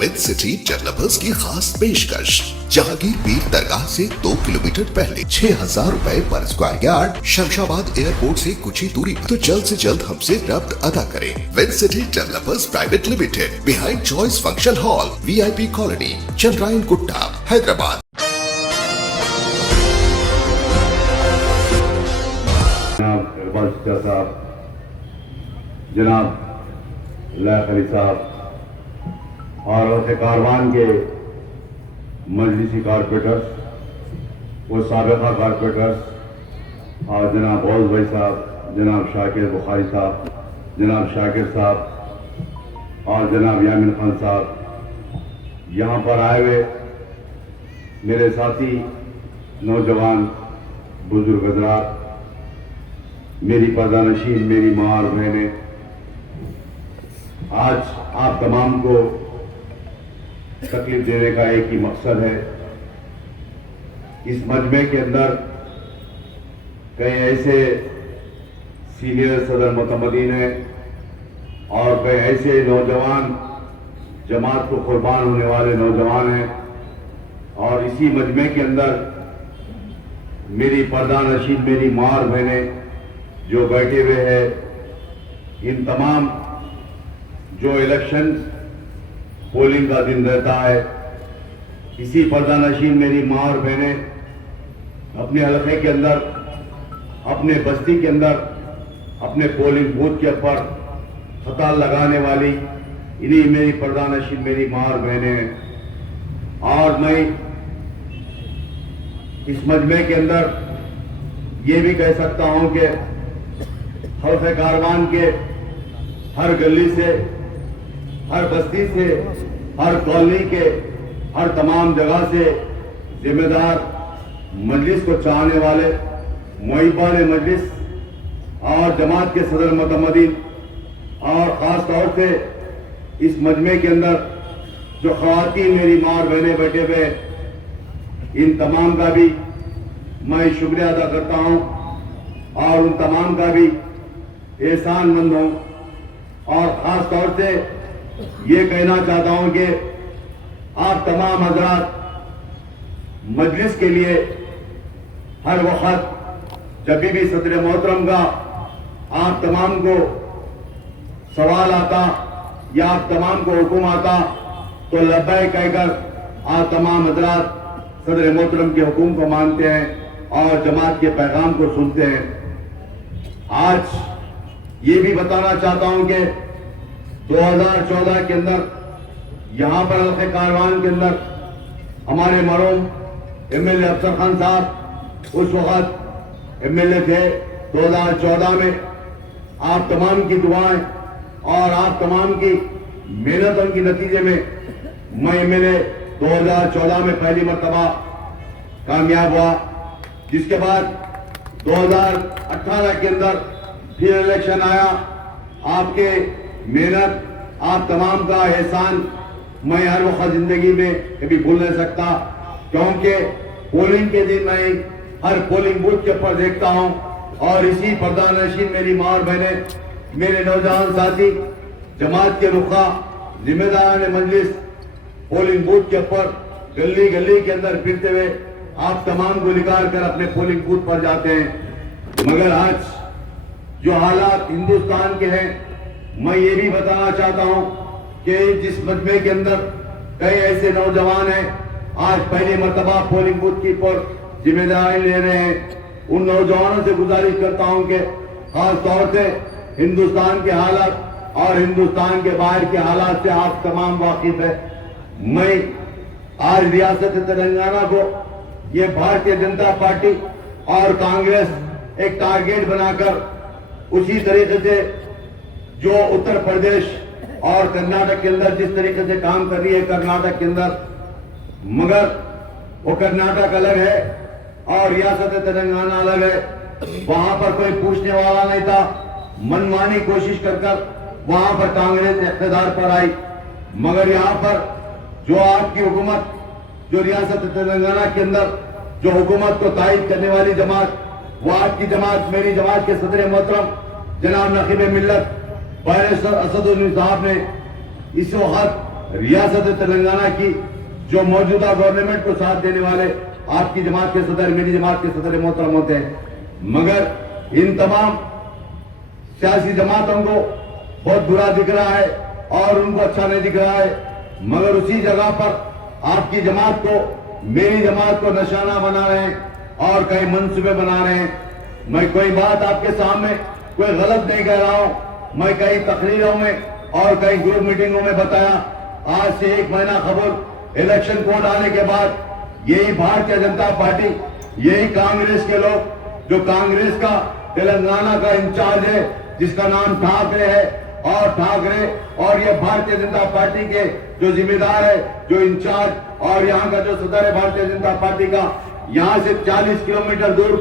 With city developers की खास पेशकश। जहांगीर पीर दरगाह से 2 किलोमीटर पहले 6,000 रुपए पर स्क्वायर यार्ड, शमशाबाद एयरपोर्ट से कुछ ही दूरी पर। तो जल्द से जल्द हमसे रब्त अदा करें। With city developers private limited, behind choice function hall, VIP colony, Chandrayan Gutta, Hyderabad. जनाब इकबाल चिश्ती साहब, जनाब लैफ अली साहब और वफ़े कारवान के मजलिसी कारपोरेटर्स, वो साबिक़ा कारपोरेटर्स और जनाब औज भाई साहब, जनाब शाकिर बुखारी साहब, जनाब शाकिर साहब और जनाब यामिन खान साहब, यहाँ पर आए हुए मेरे साथी नौजवान बुजुर्ग हज़रात, मेरी पर्दानशीन, मेरी माँ और बहनें, आज आप तमाम को तकलीफ देने का एक ही मकसद है। इस मजमे के अंदर कई ऐसे सीनियर सदर मुतमदीन हैं और कई ऐसे नौजवान जमात को कुर्बान होने वाले नौजवान हैं, और इसी मजमे के अंदर मेरी पर्दानशीन, मेरी माँ और बहनें जो बैठे हुए हैं, इन तमाम जो इलेक्शन पोलिंग का दिन रहता है, इसी पर्दानशीन मेरी माँ और बहनें अपने हलके के अंदर, अपने बस्ती के अंदर, अपने पोलिंग बूथ के ऊपर कतार लगाने वाली इन्हीं मेरी पर्दानशीन मेरी माँ और बहनें हैं। और मैं इस मजमे के अंदर ये भी कह सकता हूँ कि हल्के कारवान के हर गली से, हर बस्ती से, हर कॉलोनी के, हर तमाम जगह से जिम्मेदार, मजलिस को चाहने वाले, मुहिब्बान मजलिस और जमात के सदर मुतमदीन और ख़ास तौर से इस मजमे के अंदर जो ख़वातीन मेरी माँ और बहनें बैठे हुए, इन तमाम का भी मैं शुक्रिया अदा करता हूँ और उन तमाम का भी एहसानमंद हूँ। और ख़ास तौर से ये कहना चाहता हूँ कि आप तमाम हजरात मजलिस के लिए हर वक्त जब भी सदर मोहतरम का आप तमाम को सवाल आता या आप तमाम को हुक्म आता तो लब्बैक कहकर आप तमाम हजरात सदर मोहतरम के हुक्म को मानते हैं और जमात के पैगाम को सुनते हैं। आज ये भी बताना चाहता हूँ कि 2014 के अंदर यहाँ पर हल्के कारवान के अंदर हमारे मरहूम MLA अफसर खान साहब उस वक्त MLA थे। 2014 में आप तमाम की दुआएं और आप तमाम की मेहनतों के नतीजे में मैं MLA 2014 में पहली मरतबा कामयाब हुआ, जिसके बाद 2018 के अंदर फिर इलेक्शन आया। आपके मेहनत, आप तमाम का एहसान मैं हर वक्त जिंदगी में कभी भूल नहीं सकता, क्योंकि पोलिंग के दिन मैं हर पोलिंग बूथ के ऊपर देखता हूं और इसी पर्दानशीन मेरी माँ और बहनें, मेरे नौजवान साथी, जमात के रुखा, जिम्मेदारान मजलिस पोलिंग बूथ के ऊपर गली गली के अंदर फिरते हुए आप तमाम को निकाल कर अपने पोलिंग बूथ पर जाते हैं। मगर आज जो हालात हिंदुस्तान के हैं, मैं ये भी बताना चाहता हूं कि जिस मजमे के अंदर कई ऐसे नौजवान हैं आज पहली मरतबा पोलिंग बूथ की पर जिम्मेदारी ले रहे हैं, उन नौजवानों से गुजारिश करता हूं कि खास तौर से हिंदुस्तान के हालात और हिंदुस्तान के बाहर के हालात से आप तमाम वाकिफ है। मैं आज रियासत तेलंगाना को ये भारतीय जनता पार्टी और कांग्रेस एक टारगेट बनाकर उसी तरीके से जो उत्तर प्रदेश और कर्नाटक के अंदर जिस तरीके से काम कर रही है कर्नाटक के अंदर, मगर वो कर्नाटक अलग है और रियासत तेलंगाना अलग है। वहां पर कोई पूछने वाला नहीं था, मनमानी कोशिश कर वहां पर कांग्रेस इख्तिदार पर आई, मगर यहाँ पर जो आपकी हुकूमत, जो रियासत तेलंगाना के अंदर जो हुकूमत को तायद करने वाली जमात, वो आपकी जमात, मेरी जमात के सदर मोहतरम जनाब नकीब मिल्लत बैरिस्टर असदुद्दीन साहब ने इस वक्त ریاست تلنگانہ کی جو موجودہ گورنمنٹ کو ساتھ دینے والے آپ کی جماعت کے صدر، میری جماعت کے صدر محترم ہوتے ہیں، مگر ان تمام سیاسی جماعتوں کو بہت برا دکھ رہا ہے اور ان کو اچھا نہیں دکھ رہا ہے، مگر اسی جگہ پر آپ کی جماعت کو، میری جماعت کو نشانہ بنا رہے ہیں اور کئی منصوبے بنا رہے ہیں۔ میں کوئی بات آپ کے سامنے کوئی غلط نہیں کہہ رہا ہوں، میں کئی تقریروں میں اور کئی گروپ میٹنگوں میں بتایا، آج سے 1 مہینہ قبل الیکشن کوڈ آنے کے بعد یہی بھارتیہ جنتا پارٹی، یہی کانگریس کے لوگ، جو کانگریس کا تلنگانہ کا انچارج ہے جس کا نام ٹھاکرے ہے، اور ٹھاکرے اور یہ بھارتیہ جنتا پارٹی کے جو ذمہ دار ہے، جو انچارج اور یہاں کا جو صدر ہے بھارتیہ جنتا پارٹی کا، یہاں سے 40 کلومیٹر دور